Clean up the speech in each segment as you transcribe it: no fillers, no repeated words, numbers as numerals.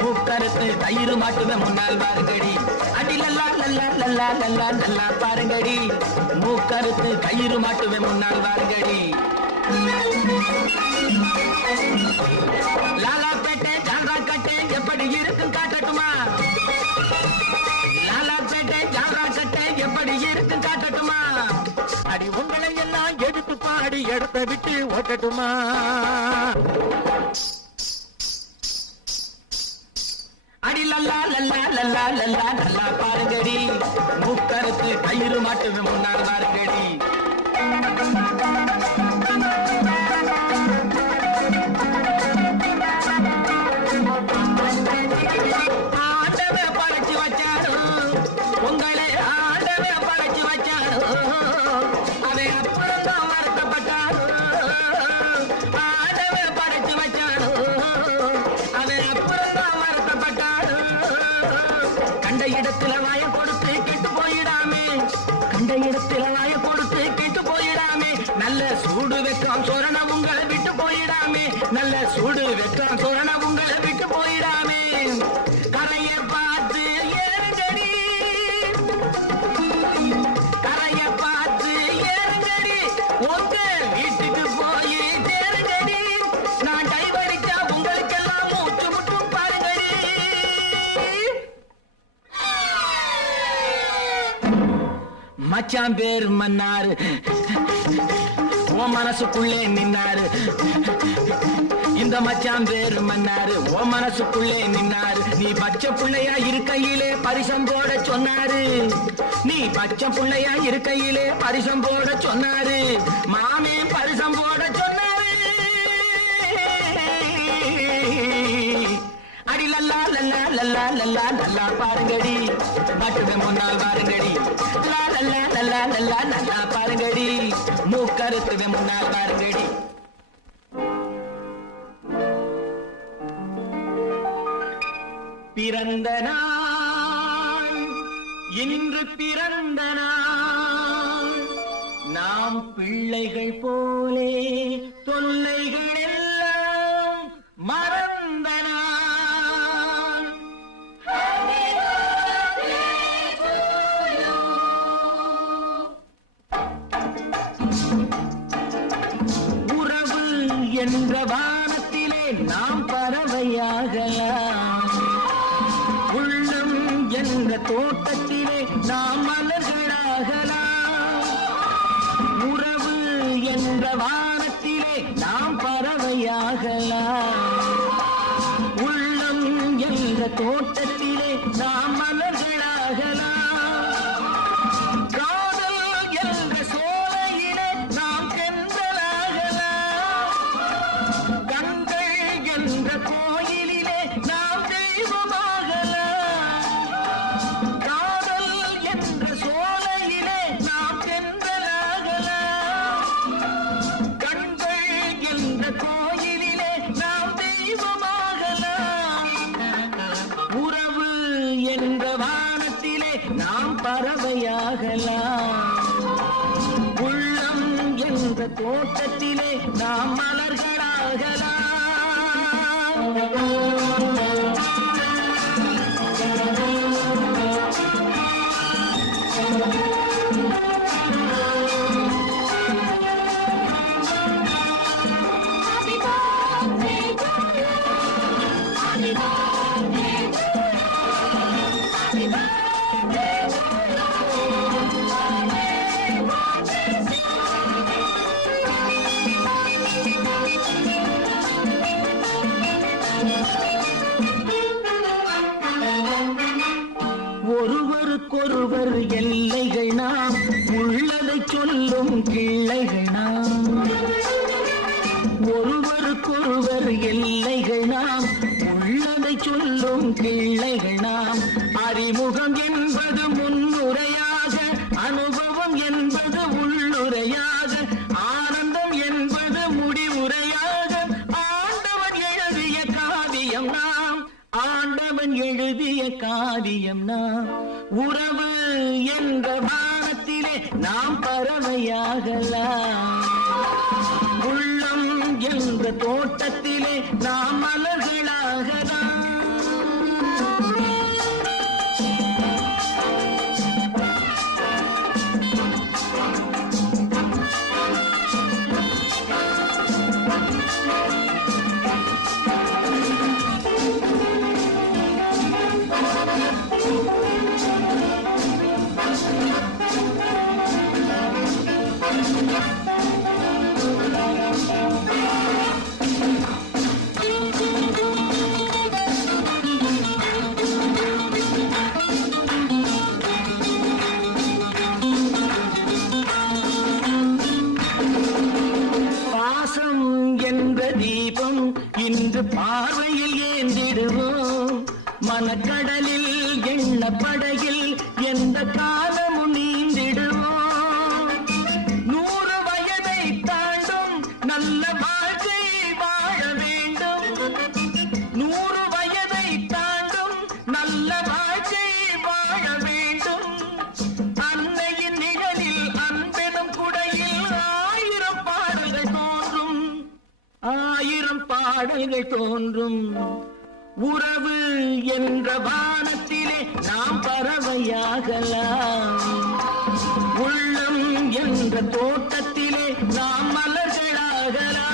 மூக்கறுத்து தயிர் மாட்டுவே முன்னால் வாருங்கடி. அடி லல்லா லல்லா லல்லா லல்லா லல்லா பாருங்கடி. மூக்கறுத்து தயிர் மாட்டுவே முன்னால் வாருங்கடி. லாலாப்பேட்டை ஜால்ரா கட்டை எப்படி இருக்கும் காட்டட்டுமா? லாலாப்பேட்டை ஜால்ரா கட்டை எப்படி இருக்கும் காட்டட்டுமா? அடி உங்களை எல்லாம் எடுத்து பாடி எடுத்த விட்டு ஓட்டட்டுமா? அடி லல்லா லல்லா லல்லா லல்லா லல்லா பாருங்கடி. மூக்கறுத்து தயிர் மாட்டுவே முன்னால் வாருங்கடி. ஆண்டவே படைச்சு வச்சாரு உங்களை, ஆண்டவே படைச்சு வச்சாரு. அதை அப்புறம் தான் வருத்தப்பட்டாரு. ஆண்டவே படைச்சு வச்சாரு அதை அப்புறம் தான் வருத்தப்பட்டாரு. கண்ட இடத்துல வாய கொடுத்து கிட்டு போயிடாமே, கண்ட இடத்துல வாய கொடுத்து கிட்டு போயிடாமே. நல்ல சூடு வெக்கம் சொரண உங்களை விட்டு போயிடாமே, நல்ல சூடு வெக்கம் சொரண உங்களை விட்டு போயிடாமே. கரையை பார்த்து ஏறுங்கடி, கரையை பார்த்து ஏறுங்கடி. உங்க வீட்டுக்கு போய் தேருங்கடி. நான் டைவடிச்சா உங்களுக்கெல்லாம் மூச்சு முட்டும் பாருங்கடி. மச்சான் பேர் மன்னாரு உன் மனசுக்குள்ளே நின்னாரு. இந்த மச்சான் பேர் மன்னாரு உன் மனசுக்குள்ளே நின்னாரு. நீ பச்சை புள்ளையா இருக்கையிலே பரிசம் போட சொன்னாரு. நீ பச்சை புள்ளையா இருக்கையிலே பரிசம் போட சொன்னாரு. மாமே பரிசம் போட சொன்னாரு. அடி லல்லா லல்லா லல்லா லல்லா லல்லா பாருங்கடி. மட்டுமே முன்னால் பாருங்கடி. லல்லா லல்லா லல்லா லல்லா பாருங்கடி. மூக்கறுத்துவே முன்னால் பாருங்கடி. பிறந்த நாள் இன்று பிறந்த நாள். நாம் பிள்ளைகள் போலே தொல்லைகள் எல்லாம் மறந்த நாள். உறவு என்ற வானத்திலே நாம் பறவையாகலாம். என்ற தோட்டத்திலே நாம் மலர்களாகலாம். உறவு என்ற வானத்திலே நாம் பறவையாகலாம். உள்ளம் என்ற தோட்டத்திலே நாம் மலர்களாகலாம். நாம் பறவையாகலாம். உள்ளம் என்ற தோட்டத்திலே நாம் மலர்களாகலாம். ஒருவருக்கொருவர் எல்லைகள் நாம், உள்ளதை சொல்லும் கிள்ளைகள் நாம். ஒருவருக்கொருவர் எல்லைகள் நாம், உள்ளதை சொல்லும் கிள்ளைகள் நாம். அறிமுகம் என்பது முன்னுரையாக, அனுபவம் என்பது உள்ளுரையாக, ஆனந்தம் என்பது முடிவுரையாக. ஆண்டவன் எழுதிய காவியம் நாம், ஆண்டவன் எழுதிய காவியம் நாம். உறவு என்ற வானத்திலே நாம் பறவையாகலாம். உள்ளம் என்ற தோட்டத்திலே நாம் மலர்களாகலாம். தீபம் இன்று பார்வையில் ஏந்திடுவோம். மனக்கடலில் எண்ண படகில் எந்த காலமும் நீந்திடுவோம். 100 வயதை தாண்டும் நல்ல வாழ்க்கை வாழ வேண்டும். 100 வயதை தாண்டும் நல்ல வாழ்க்கை வாழ வேண்டும். அன்னையின் நிழலில் அன்பெனும் குடையில் 1000 பாடல்கள் தோன்றும், 1000 பாடல்கள் தோன்றும். உறவு என்ற வானத்திலே நாம் பறவையாகலாம். உள்ளம் என்ற தோட்டத்திலே நாம் மலர்களாகலாம்.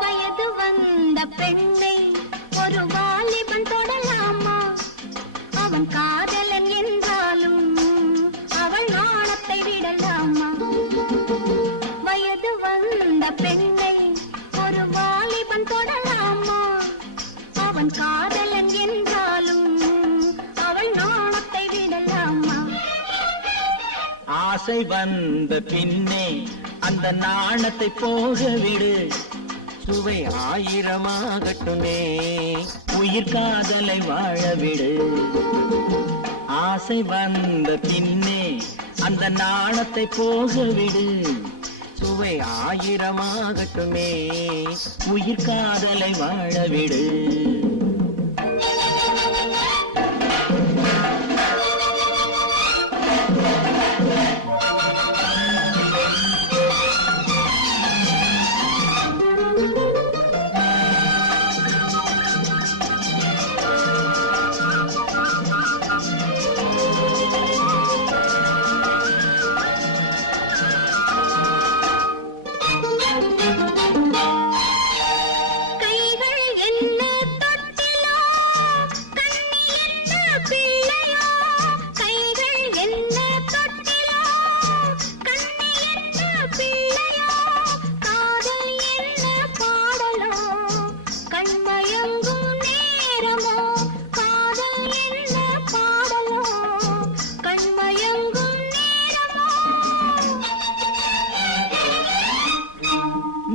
வயது வந்த பெண்ணை ஒரு அவன் காதலன் என்றாலும் அவள் நாணத்தை விடலாமா? ஆசை வந்த பின்னே அந்த நாணத்தை போக விடு, சுவை ஆயிரமாகட்டுமே உயிர் காதலை வாழ விடு. ஆசை வந்த பின்னே அந்த நாணத்தை போக விடு, சுவை ஆயிரமாகட்டுமே உயிர் காதலை வாழ விடு.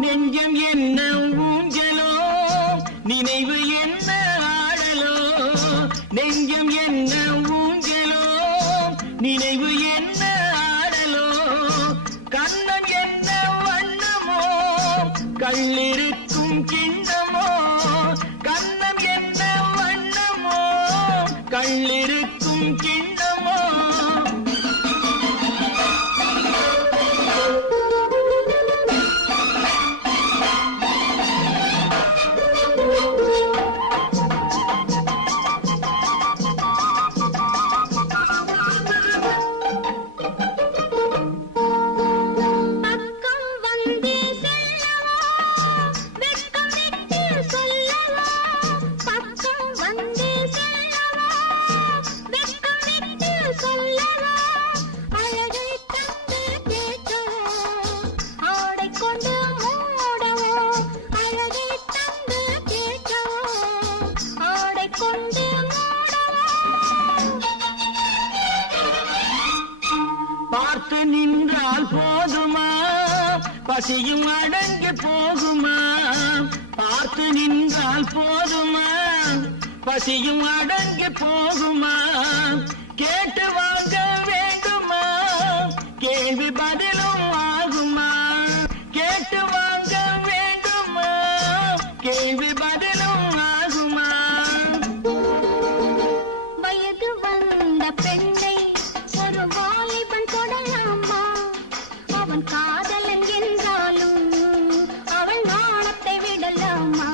நெஞ்சம் என்ன ஊஞ்சலோ, நினைவு என்ன ஆடலோ. நெஞ்சம் என்ன ஊஞ்சலோ, நினைவு என்ன ஆடலோ. கண்ணம் என்ன வண்ணமோ, கள்ளிருக்கும் கிண்ணமோ. கண்ணம் என்ன வண்ணமோ, கள்ளிருக்கும் கிண்ணமோ. பார்த்து நின்றால் போதுமா, பசியும் அடங்கி போகுமா. பார்த்து நின்றால் போதுமா, பசியும் அடங்கி போகுமா. கேட்டு வாங்க வேண்டுமா, கேள்வி பதிலும் ஆகுமா. கேட்டு வாங்க வேண்டுமா, கேள்வி பதிலும் ஆகுமா. வயது வந்த பெண்ணை ஒரு வாலிபன் தொடலாமா? அவன் காதலன் என்றாலும் அவள் நாணத்தை விடலாமா?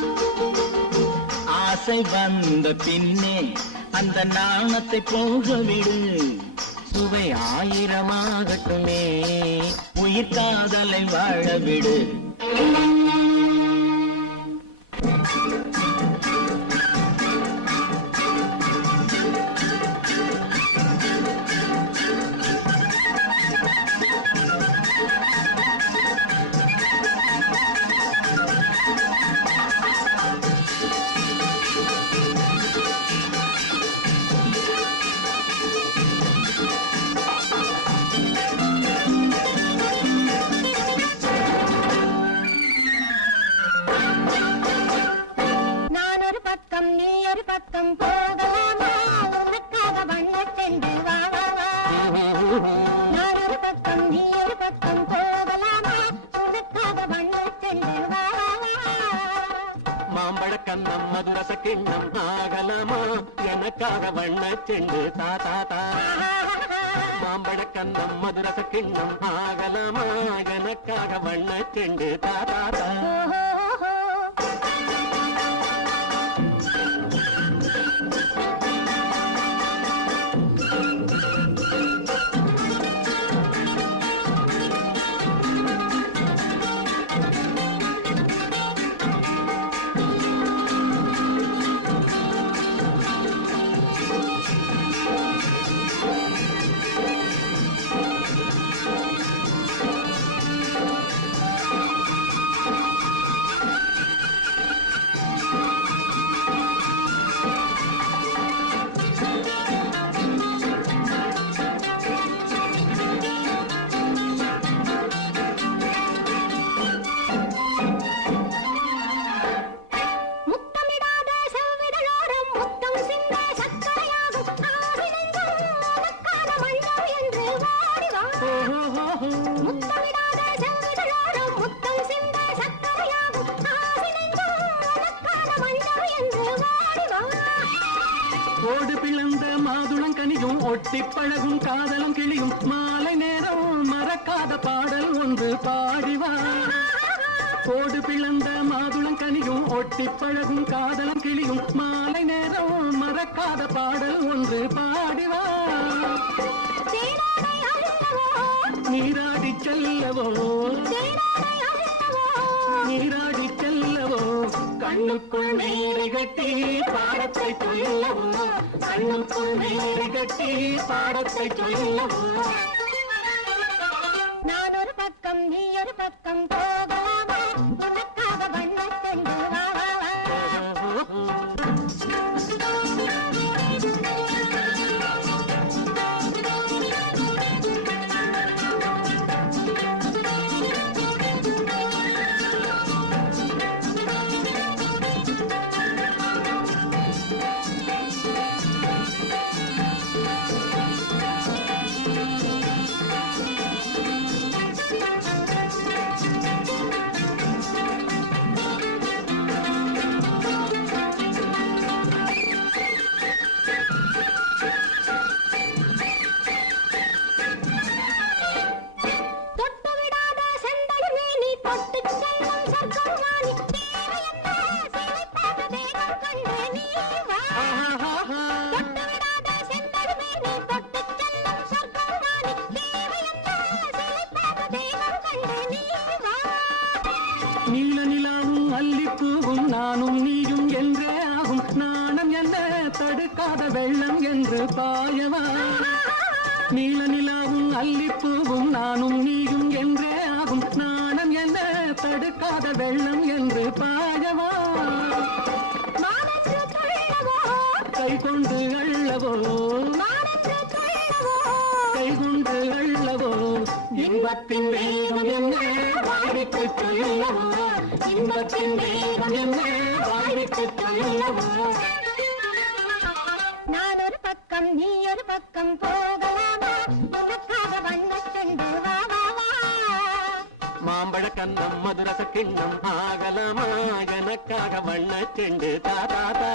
ஆசை வந்த பின்னே அந்த நாணத்தை போக விடு, சுவை ஆயிரமாகட்டுமே உயிர் காதலை வாழ விடு. நீ ஒரு பக்கம் போகலாமா? உனக்காக வண்ணச் சென்று வா வா வா. நான் ஒரு பக்கம் நீ ஒரு பக்கம் போகலாமா? உனக்காக வண்ணச் சென்று வா வா வா. மாம்பழக்கண்ணம் மதுரச கிண்ணம் ஆகலாமா? எனக்காக வண்ணச் செண்டு தா தா தா. மாம்பழக்கண்ணம் மதுரச கிண்ணம் ஆகலாமா? எனக்காக வண்ணச் செண்டு தா தா தா. ஓடு பிளந்த மாதுளங்கனியும் ஒட்டி பழகும் காதலும் கிளியும் மாலை நேரம் மறக்காத பாடல் ஒன்று பாடிவா. ஓடு பிளந்த மாதுளங்கனியும் ஒட்டி பழகும் காதலும் கிளியும் மாலை நேரம் மறக்காத பாடல் ஒன்று பாடிவா. நீராடி செல்லவோ நீராடி செல்லவோ கண்ணுக்குள் நீரை கட்டி பாடத்தை சொல்லவோ கண்ணுக்குள் நீரை கட்டி பாடத்தை சொல்லவோ. நான் ஒரு பக்கம் நீ ஒரு பக்கம் போகலாமா உனக்காக வண்ணத்தெண்டு வா வா வா. நீல நிலாவும் அல்லிப்பூவும் நானும் நீயும் என்றே ஆகும் நாணம் என்ன தடுக்காத வெள்ளம் என்று பாயவா. நீல நிலாவும் அல்லிப்பூவும் நானும் நீயும் என்றே ஆகும் நாணம் என்ன தடுக்காத வெள்ளம் என்று பாயவா. கை கொண்டு அள்ளவோ கை கொண்டு அள்ளவோ இன்பத்தின் வேகம் என்ன வாடிக்கு சொல்லவோ இன்பத்தின் வேகம் என்ன வாடிக்கு சொல்லவோ. நான் ஒரு பக்கம் நீ ஒரு பக்கம் போகலாமா உனக்காக வண்ணத்தெண்டு வா வா வா. மாம்பழ கண்ணம் மதுரச கிண்ணம் ஆகலாமா எனக்காக வண்ணச்செண்டு தாத்தா.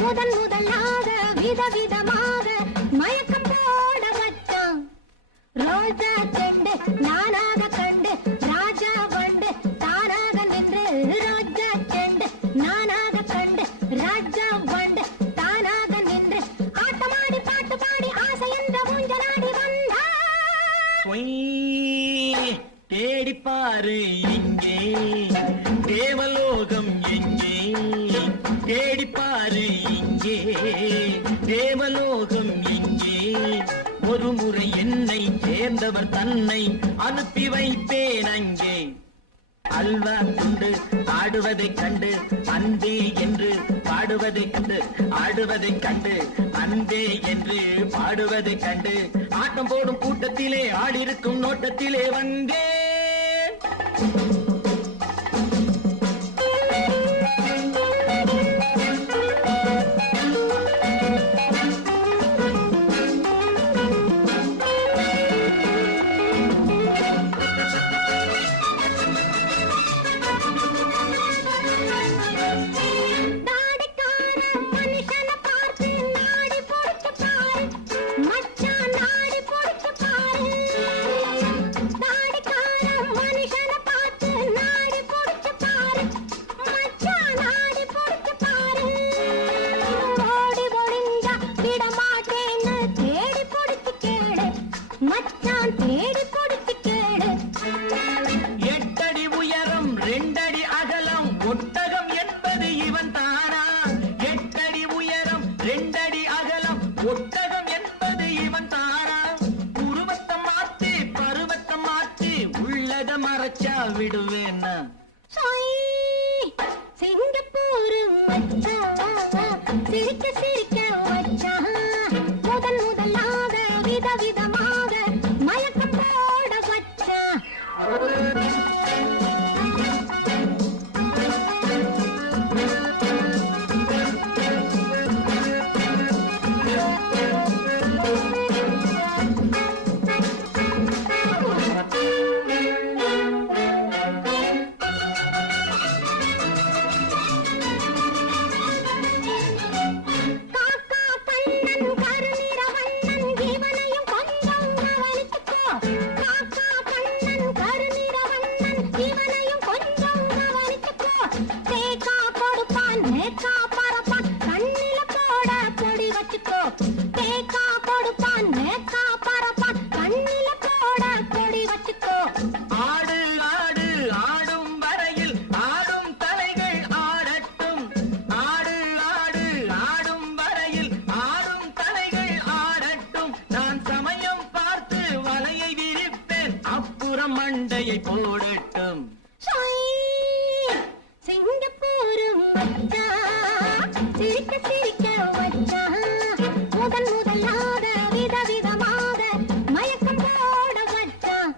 முதன் முதலாக விதவிதமாக மயக்கம் போட வச்சான். ரோஜா செண்டு நானாக கண்டு ராஜா வண்டு தானாக நின்று ரோஜா செண்டு நானாக கண்டு ராஜா வண்டு தானாக நின்று ஆட்டமாடி பாட்டு பாடி ஆசை என்ற ஊஞ்சலாடி வந்தா. தேடிப்பாரு இங்கே தேவலோகம் எங்கே தேடிப்பாரு இங்கே தேவலோகம் இங்கே ஒரு முறை என்னை சேர்ந்தவர் தன்னை அனுப்பி வைப்பேன் அங்கே. அல்வா துண்டு ஆடுவதைக் கண்டு அந்தே என்று பாடுவதைக் கண்டு ஆடுவதைக் கண்டு அந்தே என்று பாடுவதைக் கண்டு ஆட்டம் போடும் கூட்டத்திலே ஆடிருக்கும் நோட்டத்திலே வந்தேன். மறைச்சா விடுவேன்னா சிங்கப்பூர் மச்சான் சிரிக்க சிரிக்க வச்சான் முதல் முதலாக விதவிதமாக மயக்கம் போட வச்சான் ஆடு ஆடு ஆடும் வரையில் ஆடும் தலைகள் ஆடட்டும் ஆடு ஆடு ஆடும் வரையில் ஆடும் தலைகள் ஆடட்டும் நான் சமயம் பார்த்து வலையை விரிப்பேன் அப்புறம் மண்டையை போடட்டும் சிங்கப்பூர் மச்சான் சிரிக்க சிரிக்க வச்சான் முதல் முதலாக விதவிதமாக மயக்கம் போட வச்சான்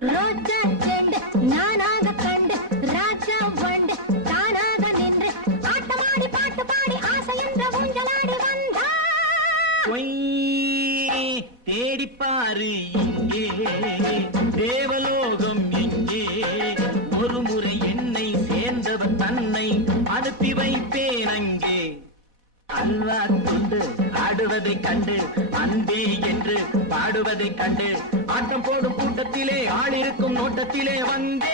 ரோஜா செண்டு நானாக கண்டு ராஜா வண்டு தானாக நின்று ஆட்டமாடி பாட்டு பாடி ஆசை என்ற ஊஞ்சலாடி வந்தா தேடிப்பாரு இங்கே தேவலோகம் எங்கே ஒரு முறை என்னை சேர்ந்தவன் தன்னை அனுப்பி வைப்பேன் அங்கே அல்வா கொண்டு ஆடுவதைக் கண்டு அன்பே என்று பாடுவதைக் கண்டு ஆட்டம் போடும் கூட்டத்திலே ஆள் இருக்கும் நோட்டத்திலே வந்தே